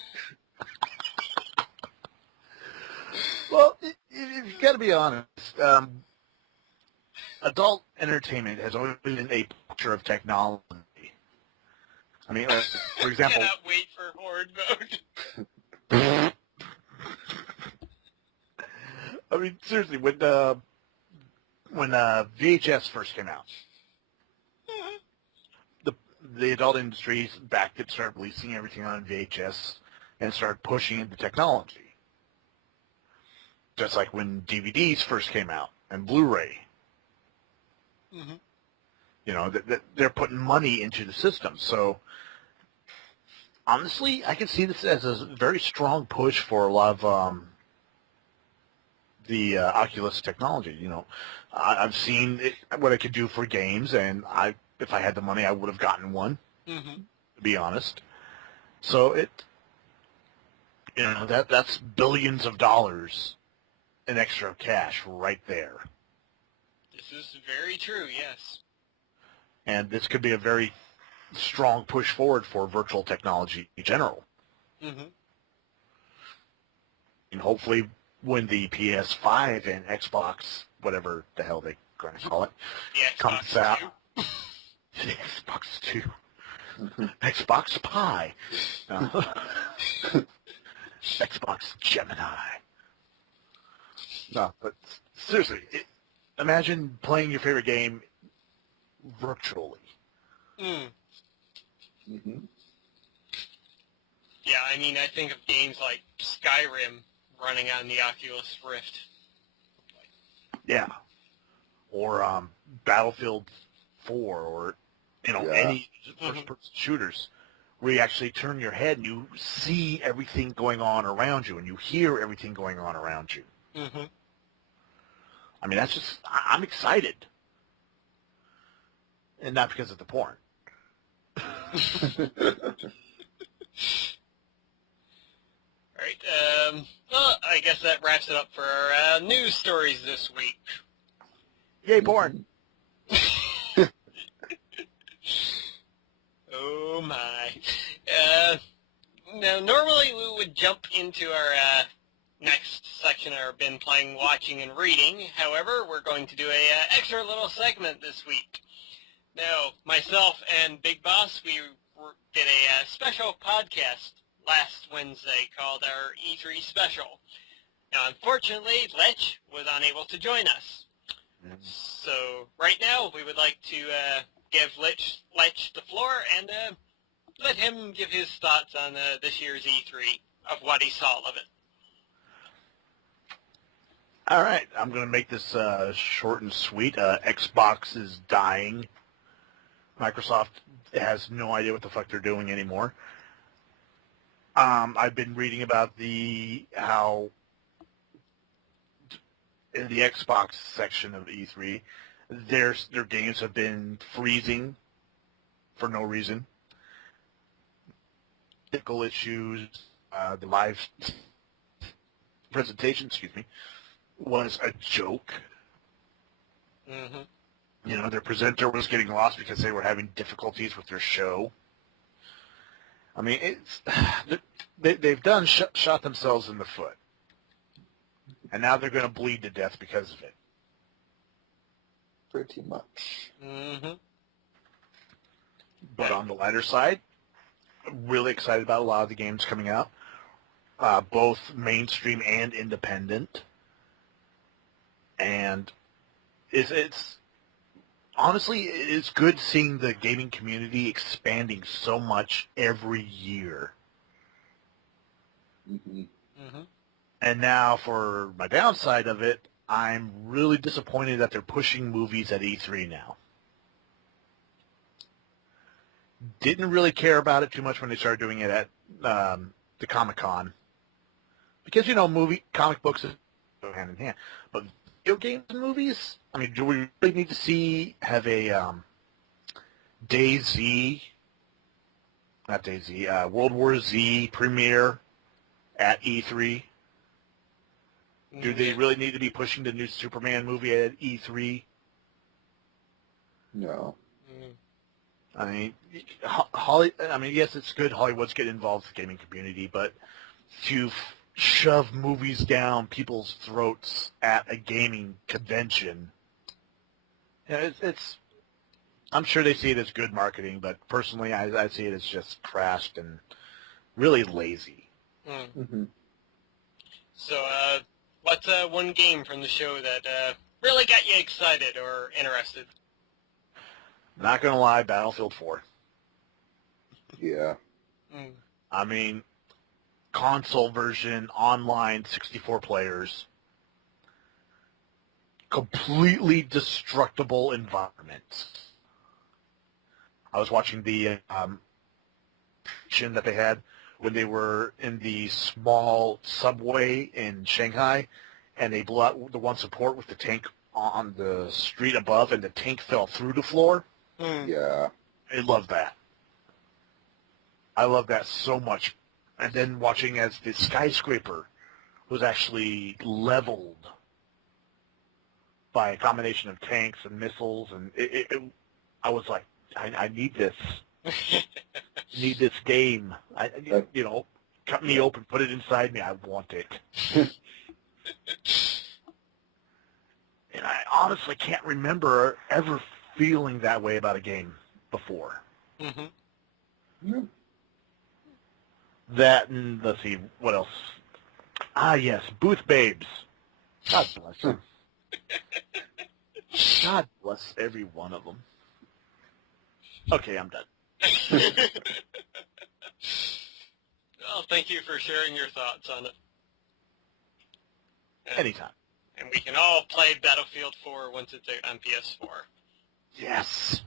Well, you've got to be honest. Adult entertainment has always been a picture of technology. I mean, for example... I cannot wait for Horde mode. I mean, seriously, when VHS first came out, the adult industries backed it, started releasing everything on VHS, and started pushing into technology. Just like when DVDs first came out and Blu-ray. Mm-hmm. They're putting money into the system. So, honestly, I can see this as a very strong push for a lot of the Oculus technology. You know, I've seen what it could do for games, and if I had the money, I would have gotten one. Mm-hmm. To be honest, so that's billions of dollars in extra cash right there, This is very true, yes. and this could be a very strong push forward for virtual technology in general. Mm-hmm. And hopefully when the PS5 and Xbox, whatever the hell they're going to call it, The comes Xbox out. 2. The Xbox 2. Xbox Pi. Xbox Gemini. No, but seriously, imagine playing your favorite game virtually. Mm. Mm-hmm. Yeah, I mean, I think of games like Skyrim running on the Oculus Rift. Yeah. Or Battlefield 4, or any first-person shooters where you actually turn your head and you see everything going on around you and you hear everything going on around you. Mm-hmm. I mean, I'm excited. And not because of the porn. All right, well, I guess that wraps it up for our news stories this week. Yay, porn! Oh my. Now, normally we would jump into our next section, our been playing, watching, and reading. However, we're going to do a extra little segment this week. Now, myself and Big Boss, we did a special podcast last Wednesday called our E3 Special. Now, unfortunately, Lech was unable to join us. So, right now, we would like to give Lech the floor and let him give his thoughts on this year's E3, of what he saw of it. All right, I'm going to make this short and sweet. Xbox is dying. Microsoft has no idea what the fuck they're doing anymore. I've been reading about how in the Xbox section of E3, their games have been freezing for no reason. Technical issues, the live presentation, was a joke. Mm-hmm. Their presenter was getting lost because they were having difficulties with their show. I mean, they've shot themselves in the foot. And now they're going to bleed to death because of it. Pretty much. Mm-hmm. But on the lighter side, I'm really excited about a lot of the games coming out, both mainstream and independent. And it's honestly, it's good seeing the gaming community expanding so much every year. Mm-hmm. Mm-hmm. And now for my downside of it, I'm really disappointed that they're pushing movies at E3 now. Didn't really care about it too much when they started doing it at the Comic-Con. Because, comic books go hand in hand. But video games and movies? I mean, do we really need to have a World War Z premiere at E3? Do they really need to be pushing the new Superman movie at E3? No. I mean, yes, it's good Hollywood's getting involved with the gaming community, but to shove movies down people's throats at a gaming convention, it's I'm sure they see it as good marketing, but personally, I see it as just crashed and really lazy. Mm-hmm. So, what's one game from the show that really got you excited or interested? Not gonna lie, Battlefield 4. Yeah. I mean, console version, online, 64 players, completely destructible environments. I was watching the that they had when they were in the small subway in Shanghai, and they blew out the one support with the tank on the street above, and the tank fell through the floor. Yeah. I love that. I love that so much. And then watching as the skyscraper was actually leveled by a combination of tanks and missiles, and I was like, I need this. I need this game. Cut me open, put it inside me. I want it. And I honestly can't remember ever feeling that way about a game before. Mm-hmm. Yeah. That, and let's see, what else? Ah, yes, Booth Babes. God bless them. God bless every one of them. Okay, I'm done. Well, thank you for sharing your thoughts on it. Anytime. And we can all play Battlefield 4 once it's on PS4. Yes.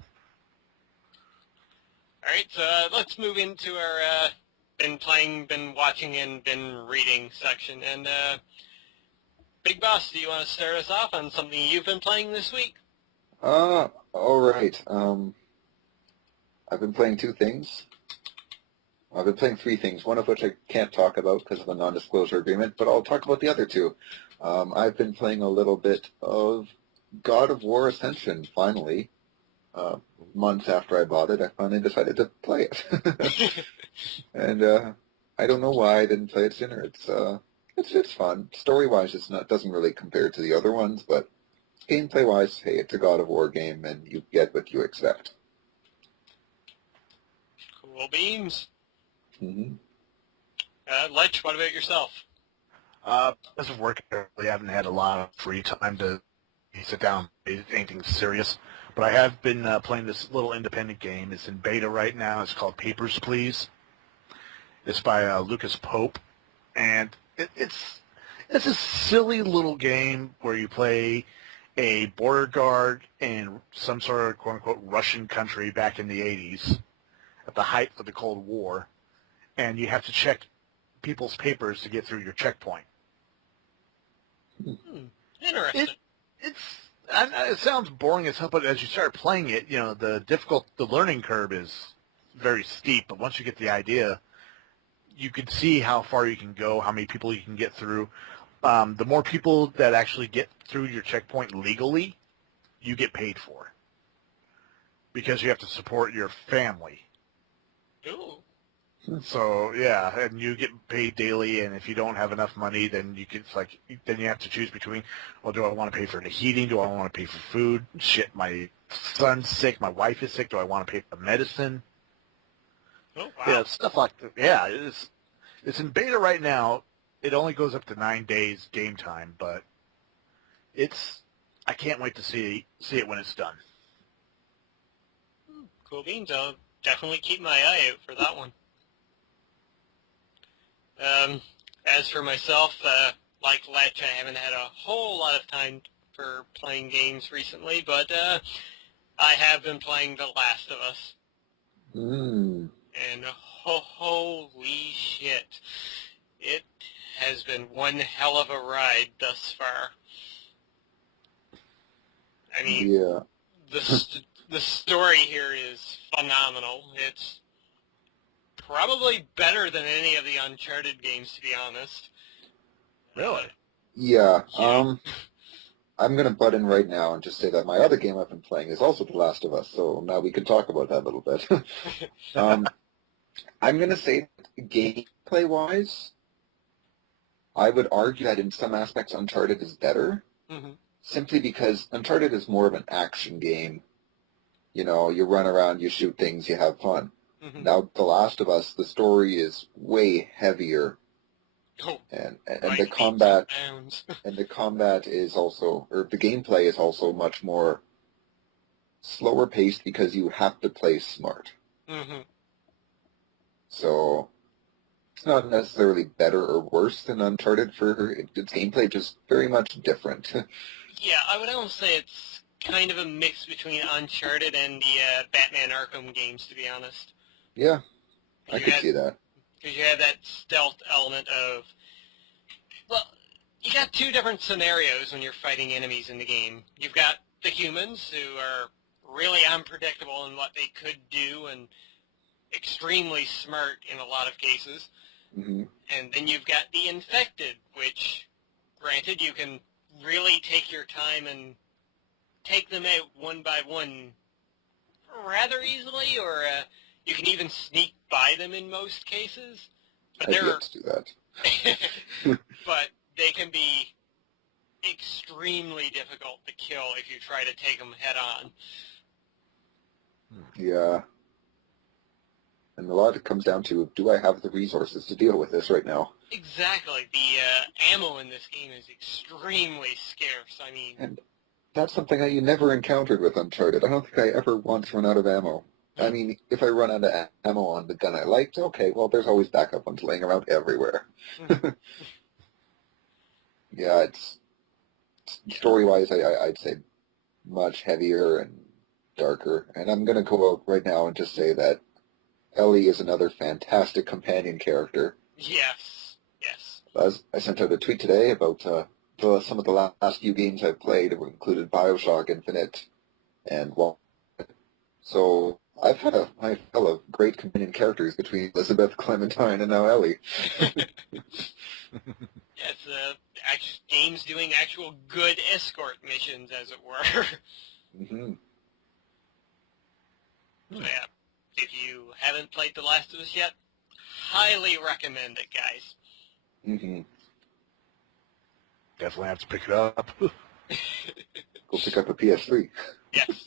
All right, so let's move into our been playing, been watching, and been reading section. And Big Boss, do you want to start us off on something you've been playing this week? All right. I've been playing two things. I've been playing three things, one of which I can't talk about because of a non-disclosure agreement, but I'll talk about the other two. I've been playing a little bit of God of War Ascension, finally. Months after I bought it, I finally decided to play it. And I don't know why I didn't play it sooner. It's fun. Story-wise, doesn't really compare to the other ones, but gameplay-wise, hey, it's a God of War game, and you get what you expect. Cool beans. Mm-hmm. Lech, what about yourself? As of work, I really haven't had a lot of free time to sit down and do anything serious. But I have been playing this little independent game. It's in beta right now. It's called Papers, Please. It's by Lucas Pope, and it's a silly little game where you play a border guard in some sort of quote-unquote Russian country back in the 80s, at the height of the Cold War, and you have to check people's papers to get through your checkpoint. Interesting. It sounds boring as hell, but as you start playing it, the learning curve is very steep. But once you get the idea, you can see how far you can go, how many people you can get through. The more people that actually get through your checkpoint legally, you get paid for, because you have to support your family. Ooh. So yeah, and you get paid daily, and if you don't have enough money, then then you have to choose between, well, do I want to pay for the heating? Do I want to pay for food? Shit, my son's sick, my wife is sick. Do I want to pay for medicine? Oh, wow. Yeah, stuff like that. Yeah, it's in beta right now. It only goes up to 9 days game time, but I can't wait to see it when it's done. Cool beans. I'll definitely keep my eye out for that one. As for myself, like Lech, I haven't had a whole lot of time for playing games recently, but I have been playing The Last of Us. Mm. And holy shit, it has been one hell of a ride thus far. I mean, Yeah. the story here is phenomenal. It's probably better than any of the Uncharted games, to be honest. Really? Yeah. Yeah. I'm going to butt in right now and just say that my other game I've been playing is also The Last of Us, so now we can talk about that a little bit. I'm going to say gameplay-wise, I would argue that in some aspects Uncharted is better, simply because Uncharted is more of an action game. You run around, you shoot things, you have fun. Now, The Last of Us, the story is way heavier, and the combat is also, or the gameplay is also much more slower paced because you have to play smart. So it's not necessarily better or worse than Uncharted for its gameplay, just very much different. Yeah, I would almost say it's kind of a mix between Uncharted and the Batman Arkham games, to be honest. Yeah, I could see that. Because you have that stealth element of, well, you got two different scenarios when you're fighting enemies in the game. You've got the humans, who are really unpredictable in what they could do and extremely smart in a lot of cases. Mm-hmm. And then you've got the infected, which, granted, you can really take your time and take them out one by one rather easily, or you can even sneak by them in most cases. But I'd yet to do that. but they can be extremely difficult to kill if you try to take them head on. Yeah. And a lot of it comes down to, do I have the resources to deal with this right now? Exactly. The ammo in this game is extremely scarce. I mean... And that's something that you never encountered with Uncharted. I don't think I ever once run out of ammo. I mean, if I run out of ammo on the gun I liked, okay, well, there's always backup ones laying around everywhere. Yeah, it's story-wise, I'd say much heavier and darker. And I'm going to go out right now and just say that Ellie is another fantastic companion character. Yes, yes. I sent out a tweet today about some of the last few games I've played. It included BioShock Infinite and well, so I've had a fill of great companion characters between Elizabeth, Clementine, and now Ellie. Yes, games doing actual good escort missions, as it were. Mm-hmm. So yeah, if you haven't played The Last of Us yet, highly recommend it, guys. Mm-hmm. Definitely have to pick it up. Go pick up a PS3. Yes.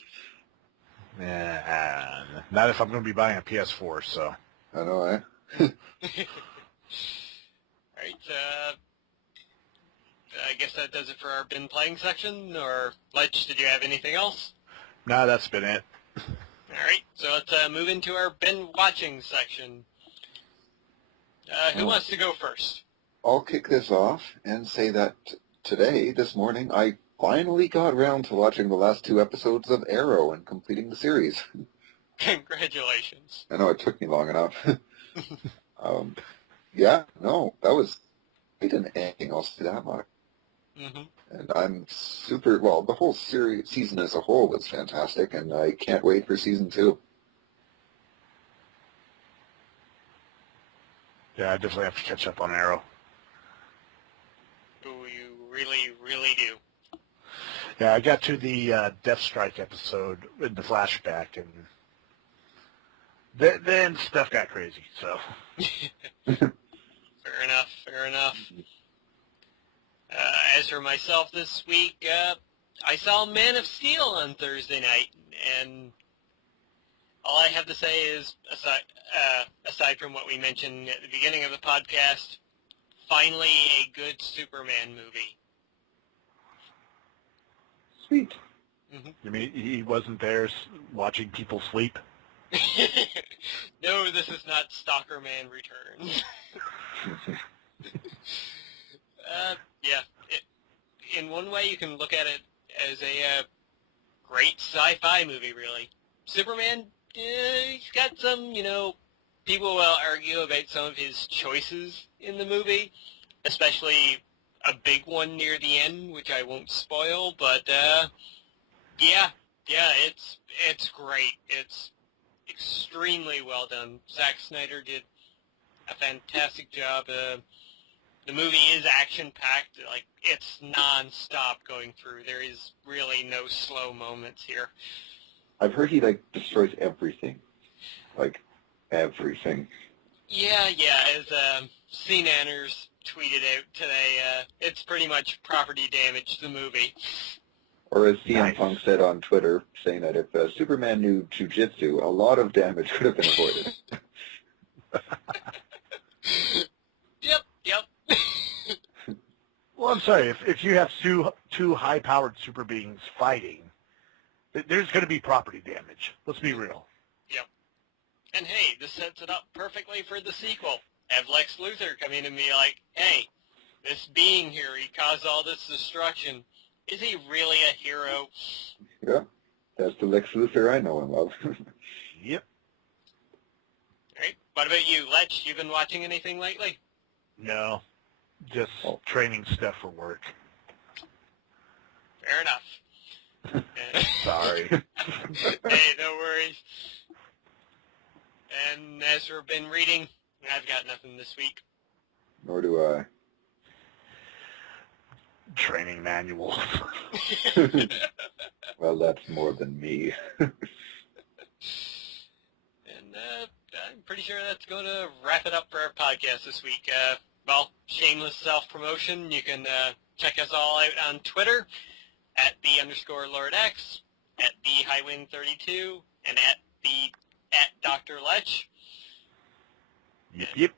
Yeah, not if I'm going to be buying a PS4, so. I know, eh? Alright, I guess that does it for our been playing section, or Lech, did you have anything else? No, that's been it. Alright, so let's move into our been watching section. Who wants to go first? I'll kick this off and say that this morning, I finally got around to watching the last 2 episodes of Arrow and completing the series. Congratulations. I know it took me long enough. Yeah, no, that was quite an ending, I'll say that much. Mm-hmm. And I'm the whole season as a whole was fantastic, and I can't wait for season 2. Yeah, I definitely have to catch up on Arrow. Oh, you really, really do. Yeah, I got to the Death Strike episode in the flashback, and then stuff got crazy, so. Fair enough, fair enough. As for myself this week, I saw Man of Steel on Thursday night, and all I have to say is, aside from what we mentioned at the beginning of the podcast, finally a good Superman movie. Sweet. Mm-hmm. You mean he wasn't there watching people sleep? No, this is not Stalker Man Returns. Yeah. In one way, you can look at it as a great sci-fi movie, really. Superman, he's got some, people will argue about some of his choices in the movie, especially a big one near the end, which I won't spoil, but, yeah, it's great. It's extremely well done. Zack Snyder did a fantastic job. The movie is action-packed. Like, it's non-stop going through. There is really no slow moments here. I've heard he, destroys everything. Everything. Yeah, as C. Nanners tweeted out today, it's pretty much property damage to the movie. Or as CM Nice. Punk said on Twitter, saying that if Superman knew jujitsu, a lot of damage could have been avoided. Yep. Well, I'm sorry. If you have two high-powered super beings fighting, there's going to be property damage. Let's be real. Yep. And hey, this sets it up perfectly for the sequel. Have Lex Luthor come in and be like, hey, this being here, he caused all this destruction. Is he really a hero? Yeah, that's the Lex Luthor I know and love. Yep. All right. What about you, Lech? You been watching anything lately? No. Just training stuff for work. Fair enough. Sorry. Hey, no worries. And as for been reading, I've got nothing this week. Nor do I. Training manual. Well, that's more than me. And I'm pretty sure that's going to wrap it up for our podcast this week. Well, shameless self-promotion. You can check us all out on Twitter at @the_LordX, at @the_Highwind32, and at Dr Lech. Yep.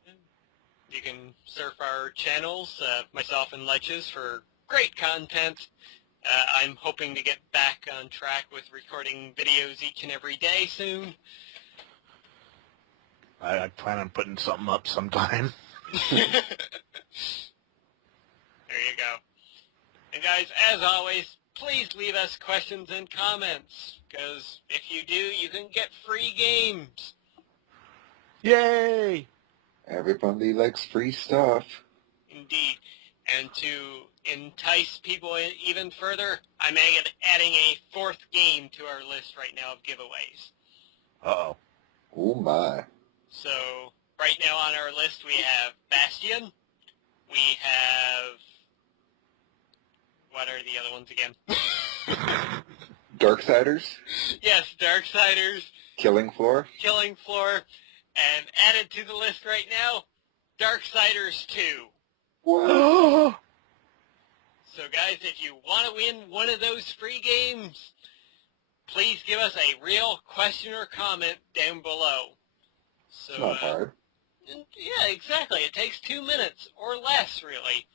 You can surf our channels, myself and Lech's, for great content. I'm hoping to get back on track with recording videos each and every day soon. I plan on putting something up sometime. There you go. And guys, as always, please leave us questions and comments, because if you do, you can get free games. Yay! Everybody likes free stuff. Indeed. And to entice people even further, I'm adding a 4th game to our list right now of giveaways. Uh-oh. Oh my. So, right now on our list we have Bastion, we have... What are the other ones again? Darksiders? Yes, Darksiders, Killing Floor? Killing Floor, and added to the list right now, Darksiders 2. What? So guys, if you want to win one of those free games, please give us a real question or comment down below. So, It's not hard. Yeah, exactly. It takes 2 minutes or less, really.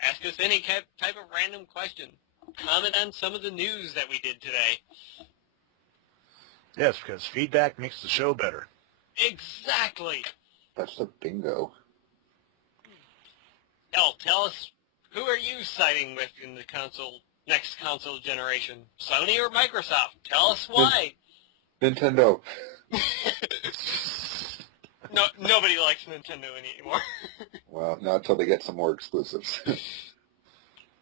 Ask us any type of random question. Comment on some of the news that we did today. Yes, because feedback makes the show better. Exactly. That's the bingo. Hell, tell us, who are you siding with in the next console generation? Sony or Microsoft? Tell us why. Nintendo. No, nobody likes Nintendo anymore. Well, not until they get some more exclusives.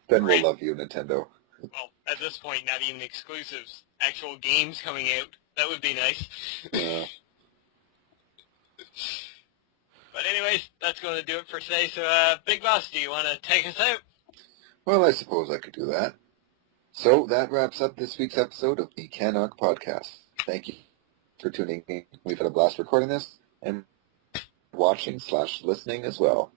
Then we'll love you, Nintendo. Well, at this point, not even exclusives. Actual games coming out. That would be nice. Yeah. But anyways, that's going to do it for today. So, Big Boss, do you want to take us out? Well, I suppose I could do that. So that wraps up this week's episode of the CanUK podcast. Thank you for tuning in. We've had a blast recording this and watching/listening as well.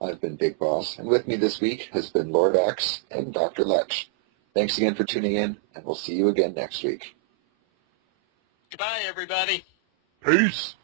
I've been Big Boss, and with me this week has been Lord X and Dr. Lech. Thanks again for tuning in, and we'll see you again next week. Goodbye, everybody. Peace!